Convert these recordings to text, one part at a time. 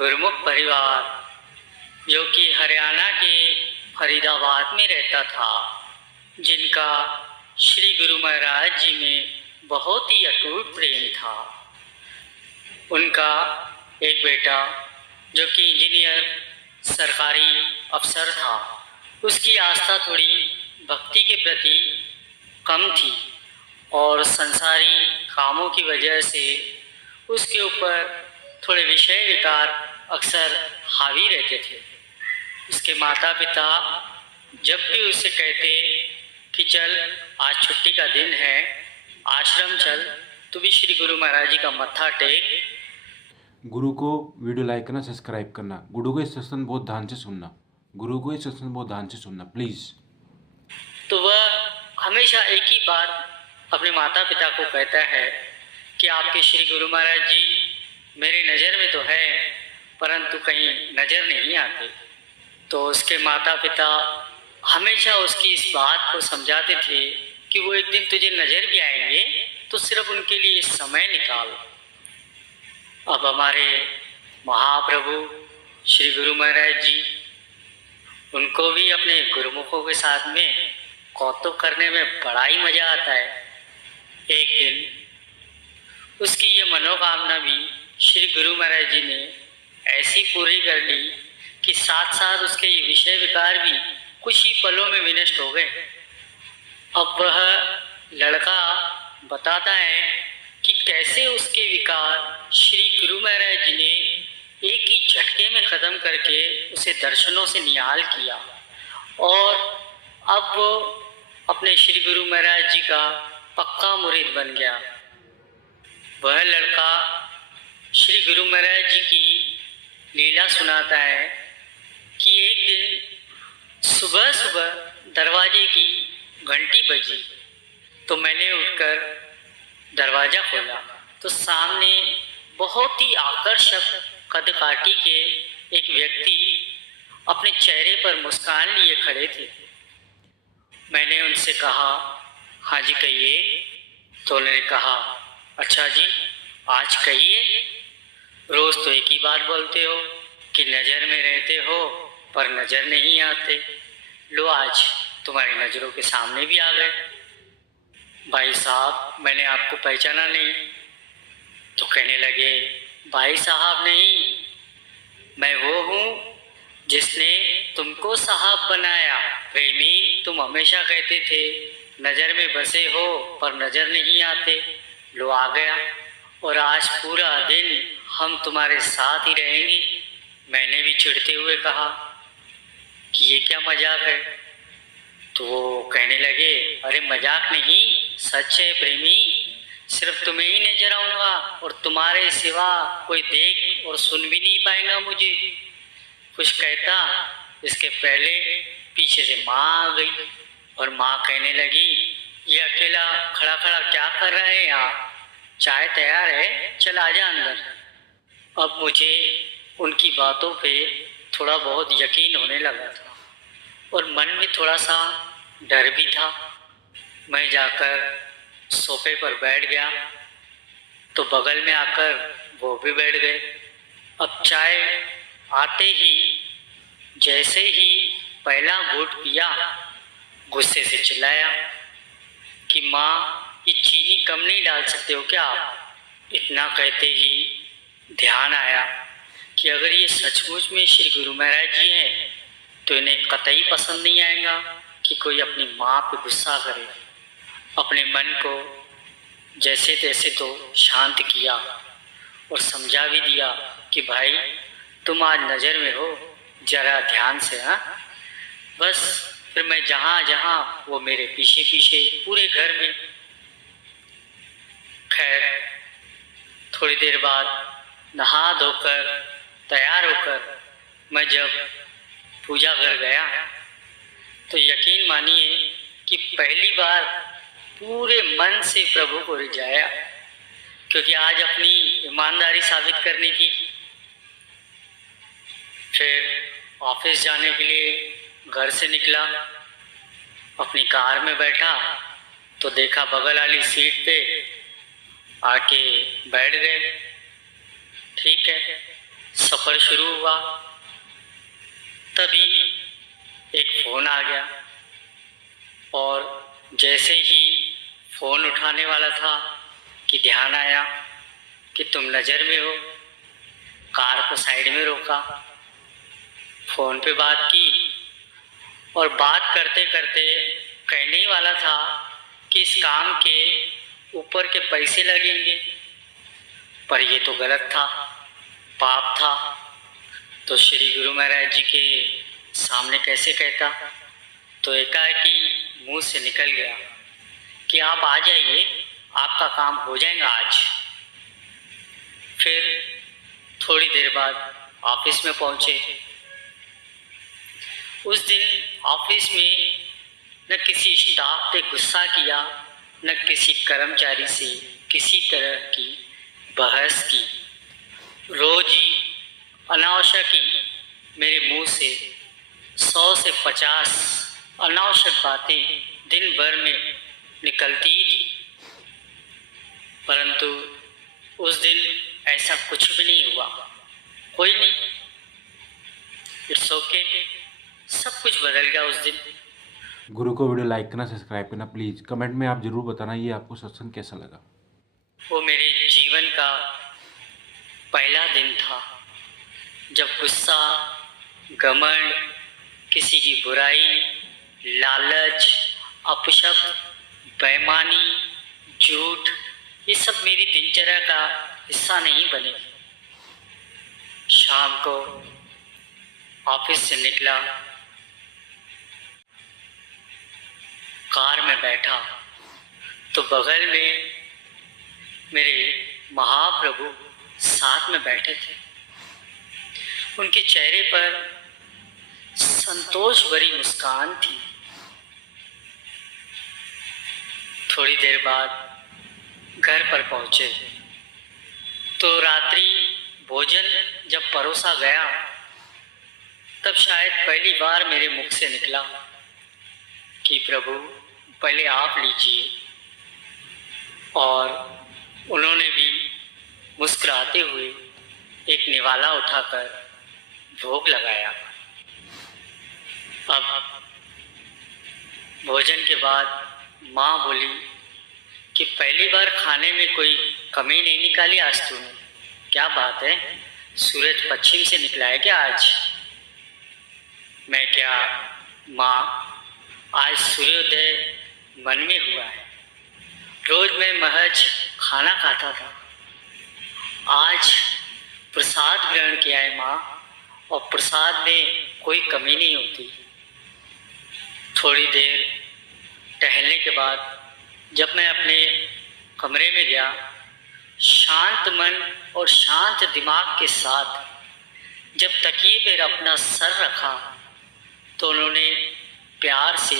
गुरुमुख परिवार जो कि हरियाणा के फरीदाबाद में रहता था, जिनका श्री गुरु महाराज जी में बहुत ही अटूट प्रेम था। उनका एक बेटा जो कि इंजीनियर सरकारी अफसर था, उसकी आस्था थोड़ी भक्ति के प्रति कम थी और संसारी कामों की वजह से उसके ऊपर थोड़े विषय विकार अक्सर हावी रहते थे। उसके माता पिता जब भी उसे कहते कि चल आज छुट्टी का दिन है, आश्रम चल, तू भी श्री गुरु महाराज जी का मत्था टेक। गुरु को वीडियो लाइक करना, सब्सक्राइब करना, गुरु को इस सत्संग बहुत ध्यान से सुनना, गुरु को इस सत्संग बहुत ध्यान से सुनना प्लीज। तो वह हमेशा एक ही बात अपने माता पिता को कहता है कि आपके श्री गुरु महाराज जी मेरी नज़र में तो है, परंतु कहीं नज़र नहीं आते। तो उसके माता पिता हमेशा उसकी इस बात को समझाते थे कि वो एक दिन तुझे नज़र भी आएंगे, तो सिर्फ उनके लिए समय निकाल। अब हमारे महाप्रभु श्री गुरु महाराज जी, उनको भी अपने गुरुमुखों के साथ में कौतुक करने में बड़ा ही मज़ा आता है। एक दिन उसकी ये मनोकामना भी श्री गुरु महाराज जी ने ऐसी पूरी कर ली कि साथ साथ उसके ये विषय विकार भी कुछ ही पलों में विनष्ट हो गए। अब वह लड़का बताता है कि कैसे उसके विकार श्री गुरु महाराज जी ने एक ही झटके में ख़त्म करके उसे दर्शनों से निहाल किया और अब वो अपने श्री गुरु महाराज जी का पक्का मुरीद बन गया। वह लड़का श्री गुरु महाराज जी की लीला सुनाता है कि एक दिन सुबह सुबह दरवाजे की घंटी बजी, तो मैंने उठकर दरवाज़ा खोला तो सामने बहुत ही आकर्षक कदकाठी के एक व्यक्ति अपने चेहरे पर मुस्कान लिए खड़े थे। मैंने उनसे कहा, हाँ जी कहिए। तो उन्होंने कहा, अच्छा जी आज कहिए, रोज़ तो एक ही बात बोलते हो कि नज़र में रहते हो पर नज़र नहीं आते, लो आज तुम्हारी नज़रों के सामने भी आ गए। भाई साहब मैंने आपको पहचाना नहीं। तो कहने लगे, भाई साहब नहीं, मैं वो हूँ जिसने तुमको साहब बनाया। प्रेमी, तुम हमेशा कहते थे नज़र में बसे हो पर नज़र नहीं आते, लो आ गया और आज पूरा दिन हम तुम्हारे साथ ही रहेंगे। मैंने भी चिढ़ते हुए कहा कि ये क्या मजाक है। तो वो कहने लगे, अरे मजाक नहीं, सच है प्रेमी, सिर्फ तुम्हें ही नजर आऊँगा और तुम्हारे सिवा कोई देख और सुन भी नहीं पाएगा मुझे। कुछ कहता इसके पहले पीछे से माँ आ गई और माँ कहने लगी, ये अकेला खड़ा खड़ा क्या कर रहा है यहाँ, चाय तैयार है, चल आजा अंदर। अब मुझे उनकी बातों पे थोड़ा बहुत यकीन होने लगा था और मन में थोड़ा सा डर भी था। मैं जाकर सोफे पर बैठ गया तो बगल में आकर वो भी बैठ गए। अब चाय आते ही जैसे ही पहला घूंट पिया, गुस्से से चिल्लाया कि माँ ये चीनी कम नहीं डाल सकते हो क्या आप। इतना कहते ही ध्यान आया कि अगर ये सचमुच में श्री गुरु महाराज जी हैं तो इन्हें कतई पसंद नहीं आएगा कि कोई अपनी माँ पे गुस्सा करे। अपने मन को जैसे तैसे तो शांत किया और समझा भी दिया कि भाई तुम आज नज़र में हो, जरा ध्यान से। हाँ बस फिर मैं जहाँ जहाँ वो मेरे पीछे पीछे पूरे घर में। खैर थोड़ी देर बाद नहा धोकर तैयार होकर मैं जब पूजा कर गया तो यकीन मानिए कि पहली बार पूरे मन से प्रभु को रिझाया, क्योंकि आज अपनी ईमानदारी साबित करने की। फिर ऑफिस जाने के लिए घर से निकला, अपनी कार में बैठा तो देखा बगल वाली सीट पे आके बैठ गए। ठीक है, सफ़र शुरू हुआ। तभी एक फ़ोन आ गया और जैसे ही फ़ोन उठाने वाला था कि ध्यान आया कि तुम नज़र में हो। कार को साइड में रोका, फ़ोन पे बात की और बात करते करते कहने ही वाला था कि इस काम के ऊपर के पैसे लगेंगे, पर ये तो गलत था, पाप था। तो श्री गुरु महाराज जी के सामने कैसे कहता। तो एकाएकी मुंह से निकल गया कि आप आ जाइए, आपका काम हो जाएगा आज। फिर थोड़ी देर बाद ऑफिस में पहुंचे। उस दिन ऑफिस में न किसी स्टाफ पे गुस्सा किया, न किसी कर्मचारी से किसी तरह की बहस की। रोज ही अनावश्यक ही मेरे मुंह से 100 से 50 अनावश्यक बातें दिन भर में निकलती ही थी, परंतु उस दिन ऐसा कुछ भी नहीं हुआ। कोई नहीं, इट्स ओके, सब कुछ बदल गया उस दिन। गुरु को वीडियो लाइक करना, सब्सक्राइब करना प्लीज़। कमेंट में आप ज़रूर बताना ये आपको सत्संग कैसा लगा। वो मेरे जीवन का पहला दिन था जब गुस्सा, घमंड, किसी की बुराई, लालच, अपशब्द, बेईमानी, झूठ, ये सब मेरी दिनचर्या का हिस्सा नहीं बने। शाम को ऑफिस से निकला, कार में बैठा तो बगल में मेरे महाप्रभु साथ में बैठे थे। उनके चेहरे पर संतोष भरी मुस्कान थी। थोड़ी देर बाद घर पर पहुंचे तो रात्रि भोजन जब परोसा गया तब शायद पहली बार मेरे मुख से निकला कि प्रभु पहले आप लीजिए, और उन्होंने भी मुस्कुराते हुए एक निवाला उठाकर भोग लगाया। अब भोजन के बाद माँ बोली कि पहली बार खाने में कोई कमी नहीं निकाली आज तूने, क्या बात है, सूरज पश्चिम से निकला है क्या आज? मैं क्या माँ, आज सूर्योदय मन में हुआ है। रोज मैं महज खाना खाता था, आज प्रसाद ग्रहण किया है माँ, और प्रसाद में कोई कमी नहीं होती। थोड़ी देर टहलने के बाद जब मैं अपने कमरे में गया, शांत मन और शांत दिमाग के साथ जब तकिए पर अपना सर रखा तो उन्होंने प्यार से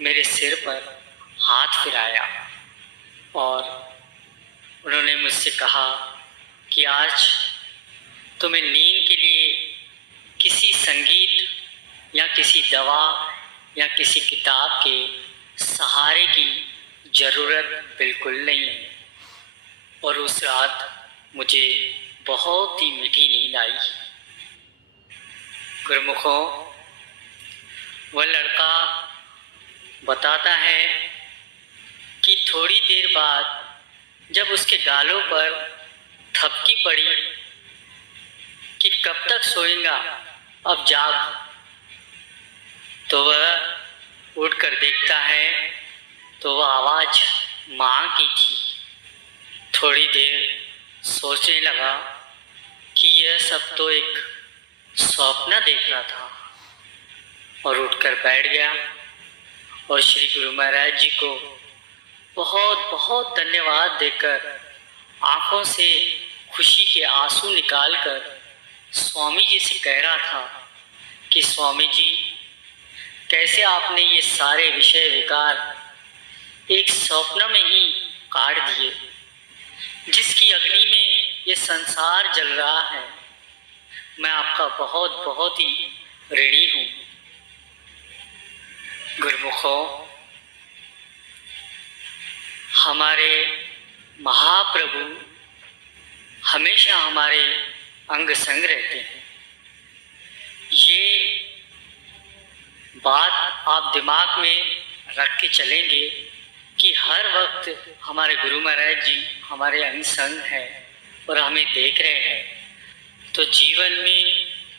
मेरे सिर पर हाथ फिराया और उन्होंने मुझसे कहा कि आज तुम्हें नींद के लिए किसी संगीत या किसी दवा या किसी किताब के सहारे की ज़रूरत बिल्कुल नहीं है। और उस रात मुझे बहुत ही मीठी नींद आई। गुरुमुखों, वह लड़का बताता है कि थोड़ी देर बाद जब उसके गालों पर थपकी पड़ी कि कब तक सोएगा, अब जाग, तो वह उठकर देखता है तो वह आवाज़ माँ की थी। थोड़ी देर सोचने लगा कि यह सब तो एक स्वप्न देख रहा था और उठकर बैठ गया और श्री गुरु महाराज जी को बहुत बहुत धन्यवाद देकर आंखों से खुशी के आंसू निकालकर स्वामी जी से कह रहा था कि स्वामी जी, कैसे आपने ये सारे विषय विकार एक स्वप्न में ही काट दिए, जिसकी अग्नि में ये संसार जल रहा है। मैं आपका बहुत बहुत ही ऋणी हूँ। गुरुमुखों, हमारे महाप्रभु हमेशा हमारे अंग संग रहते हैं। ये बात आप दिमाग में रख के चलेंगे कि हर वक्त हमारे गुरु महाराज जी हमारे अंग संग हैं और हमें देख रहे हैं, तो जीवन में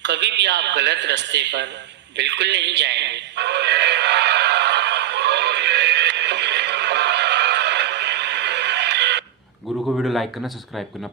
कभी भी आप गलत रास्ते पर बिल्कुल नहीं जाएंगे। गुरु को वीडियो लाइक करना, सब्सक्राइब करना।